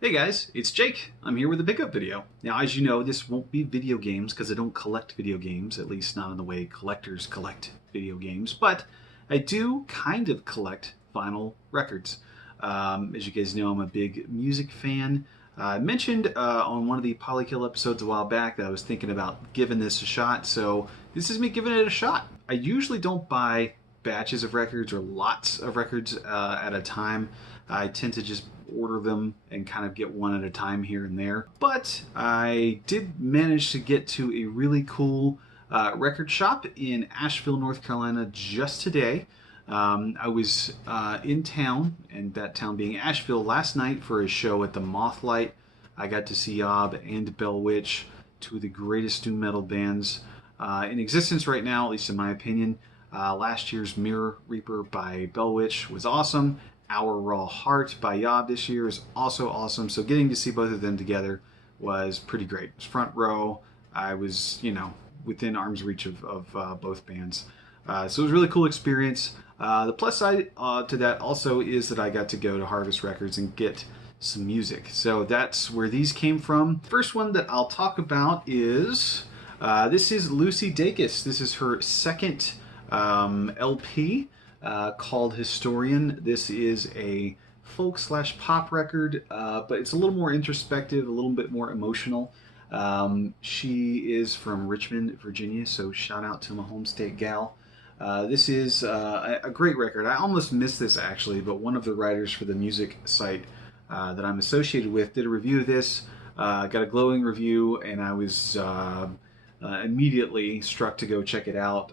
Hey guys, it's Jake. I'm here with a pickup video. Now, as you know, this won't be video games because I don't collect video games, at least not in the way collectors collect video games, but I do kind of collect vinyl records. As you guys know, I'm a big music fan. I mentioned on one of the Polykill episodes a while back that I was thinking about giving this a shot, so this is me giving it a shot. I usually don't buy batches of records or lots of records at a time. I tend to just order them and kind of get one at a time here and there. But I did manage to get to a really cool record shop in Asheville, North Carolina just today. I was in town, and that town being Asheville, last night for a show at the Mothlight. I got to see Yob and Bell Witch, two of the greatest nu metal bands in existence right now, at least in my opinion. Last year's Mirror Reaper by Bell Witch was awesome. Our Raw Heart by Yob this year is also awesome. So getting to see both of them together was pretty great. It was front row. I was, within arm's reach of both bands. So it was a really cool experience. The plus side to that also is that I got to go to Harvest Records and get some music. So that's where these came from. First one that I'll talk about is, this is Lucy Dacus. This is her second LP. Called Historian. This is a folk/pop record, but it's a little more introspective, a little bit more emotional. She is from Richmond, Virginia, so shout out to my home state gal. This is a great record. I almost missed this actually, but one of the writers for the music site that I'm associated with did a review of this, got a glowing review, and I was immediately struck to go check it out.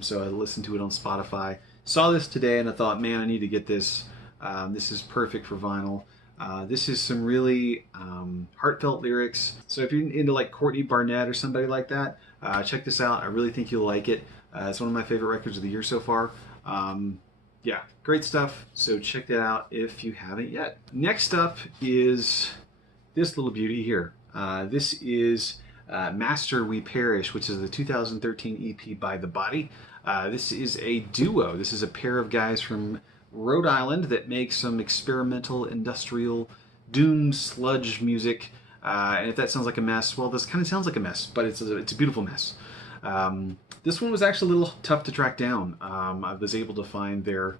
So I listened to it on Spotify. Saw this today and I thought, man, I need to get this. This is perfect for vinyl. This is some really heartfelt lyrics. So if you're into like Courtney Barnett or somebody like that, check this out. I really think you'll like it. It's one of my favorite records of the year so far. Yeah, great stuff. So check that out if you haven't yet. Next up is this little beauty here. This is Master We Perish, which is the 2013 EP by The Body. This is a duo. This is a pair of guys from Rhode Island that make some experimental industrial doom sludge music. And if that sounds like a mess, well, this kind of sounds like a mess, but it's a beautiful mess. This one was actually a little tough to track down. I was able to find their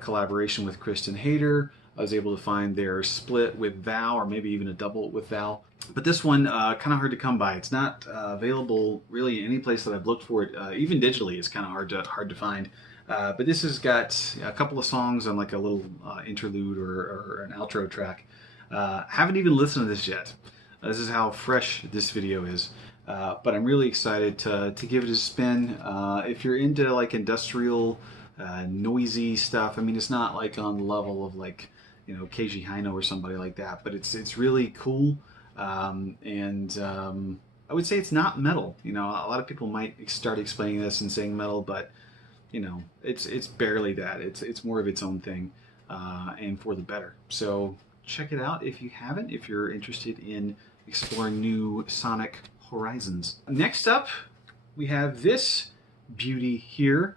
collaboration with Kristen Hayter. I was able to find their split with Val, or maybe even a double with Val. But this one, kind of hard to come by. It's not available really any place that I've looked for it. Even digitally, it's kind of hard to find. But this has got a couple of songs on like a little interlude or an outro track. Haven't even listened to this yet. This is how fresh this video is. But I'm really excited to give it a spin. If you're into like industrial, noisy stuff, I mean, it's not like on the level of like, Keiji Haino or somebody like that, but it's really cool. I would say it's not metal. A lot of people might start explaining this and saying metal, but it's barely that. It's more of its own thing, and for the better. So check it out if you haven't. If you're interested in exploring new sonic horizons. Next up, we have this beauty here.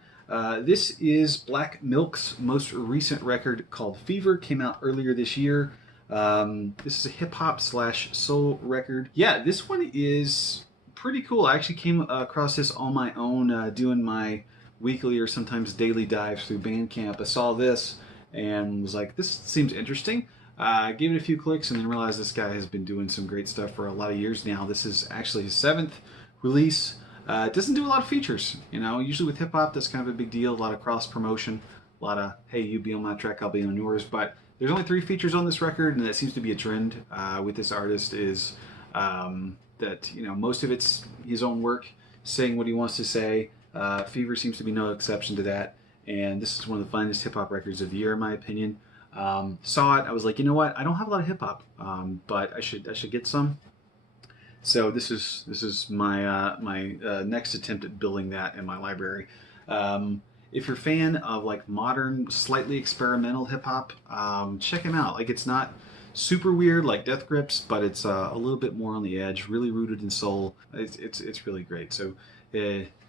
This is Black Milk's most recent record called Fever. Came out earlier this year. This is a hip-hop/soul record. Yeah, this one is pretty cool. I actually came across this on my own, doing my weekly or sometimes daily dives through Bandcamp. I saw this and was like, this seems interesting. Gave it a few clicks and then realized this guy has been doing some great stuff for a lot of years now. This is actually his 7th release. It doesn't do a lot of features. Usually with hip-hop, that's kind of a big deal. A lot of cross-promotion. A lot of, hey, you be on my track, I'll be on yours. But there's only 3 features on this record, and that seems to be a trend with this artist, is that most of it's his own work, saying what he wants to say. Fever seems to be no exception to that, and this is one of the finest hip-hop records of the year, in my opinion. Saw it, I was like, you know what? I don't have a lot of hip-hop, but I should get some. So this is my next attempt at building that in my library. If you're a fan of like modern, slightly experimental hip hop, check him out. Like, it's not super weird like Death Grips, but it's a little bit more on the edge, really rooted in soul. It's really great. So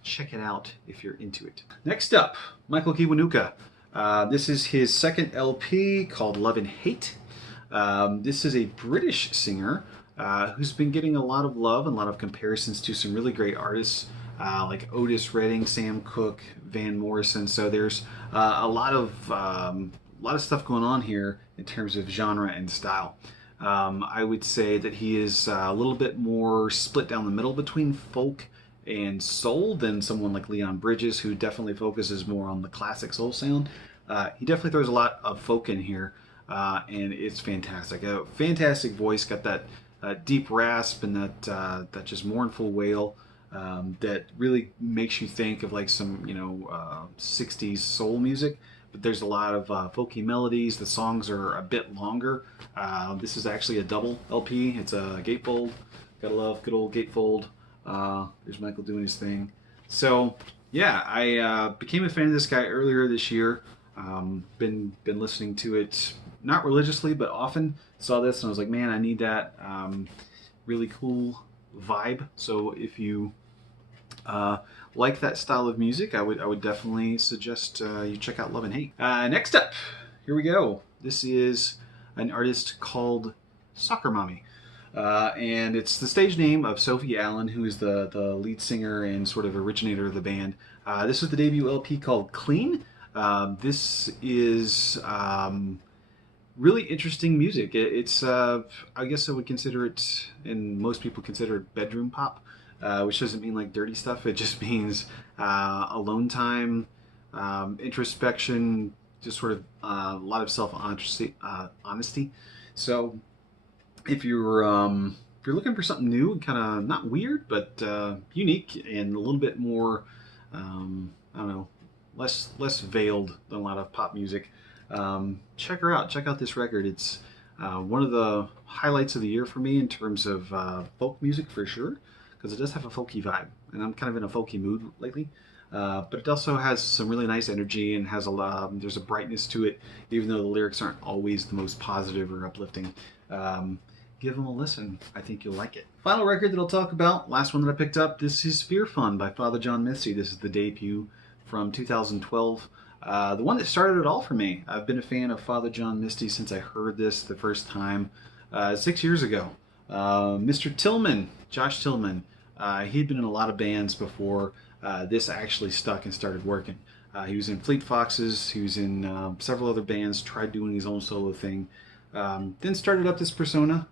check it out if you're into it. Next up, Michael Kiwanuka. This is his second LP called Love and Hate. This is a British singer who's been getting a lot of love and a lot of comparisons to some really great artists like Otis Redding, Sam Cooke, Van Morrison. So there's a lot of stuff going on here in terms of genre and style. I would say that he is a little bit more split down the middle between folk and soul than someone like Leon Bridges, who definitely focuses more on the classic soul sound. He definitely throws a lot of folk in here, and it's fantastic. A fantastic voice, got that deep rasp and that just mournful wail that really makes you think of like some 60s soul music. But there's a lot of folky melodies. The songs are a bit longer. This is actually a double LP. It's a gatefold. Gotta love good old gatefold. There's Michael doing his thing. So yeah, I became a fan of this guy earlier this year. Been listening to it not religiously, but often. Saw this and I was like, man, I need that really cool vibe. So if you like that style of music, I would definitely suggest you check out Love and Hate. Next up, here we go. This is an artist called Soccer Mommy. And it's the stage name of Sophie Allen, who is the lead singer and sort of originator of the band. This was the debut LP called Clean. This is really interesting music. It's I guess I would consider it, and most people consider it, bedroom pop, which doesn't mean like dirty stuff. It just means alone time, introspection, just sort of a lot of self-honesty. So if you're looking for something new and kind of not weird but unique and a little bit more, I don't know, less veiled than a lot of pop music, check her out. Check out this record. It's one of the highlights of the year for me in terms of folk music for sure, because it does have a folky vibe, and I'm kind of in a folky mood lately. But it also has some really nice energy and has there's a brightness to it, even though the lyrics aren't always the most positive or uplifting. Give them a listen. I think you'll like it. Final record that I'll talk about, last one that I picked up, this is Fear Fun by Father John Misty. This is the debut from 2012. The one that started it all for me. I've been a fan of Father John Misty since I heard this the first time 6 years ago. Mr. Tillman, Josh Tillman, he'd been in a lot of bands before this actually stuck and started working. He was in Fleet Foxes, he was in several other bands, tried doing his own solo thing. Then started up this persona,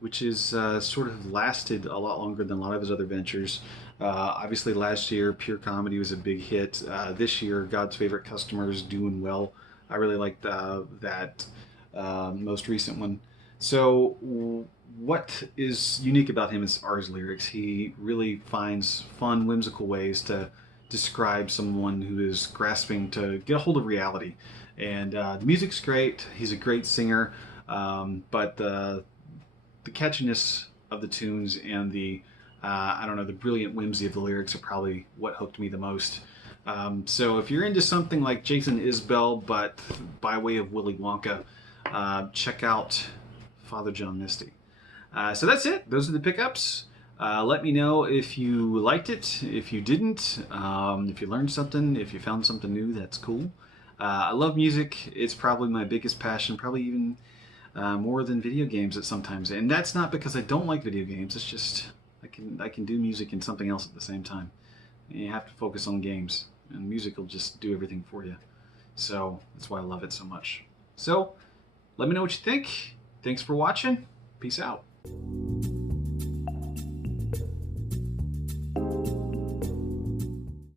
which is sort of lasted a lot longer than a lot of his other ventures. Obviously last year, Pure Comedy was a big hit. This year, God's Favorite Customer is doing well. I really liked that most recent one. So what is unique about him are his lyrics. He really finds fun, whimsical ways to describe someone who is grasping to get a hold of reality. And the music's great. He's a great singer, but the catchiness of the tunes and the the brilliant whimsy of the lyrics are probably what hooked me the most. So if you're into something like Jason Isbell, but by way of Willy Wonka, check out Father John Misty. So that's it. Those are the pickups. Let me know if you liked it, if you didn't, if you learned something, if you found something new. That's cool. I love music. It's probably my biggest passion, probably even more than video games at sometimes. And that's not because I don't like video games. It's just I can do music and something else at the same time. And you have to focus on games, and music will just do everything for you. So that's why I love it so much. So let me know what you think. Thanks for watching. Peace out.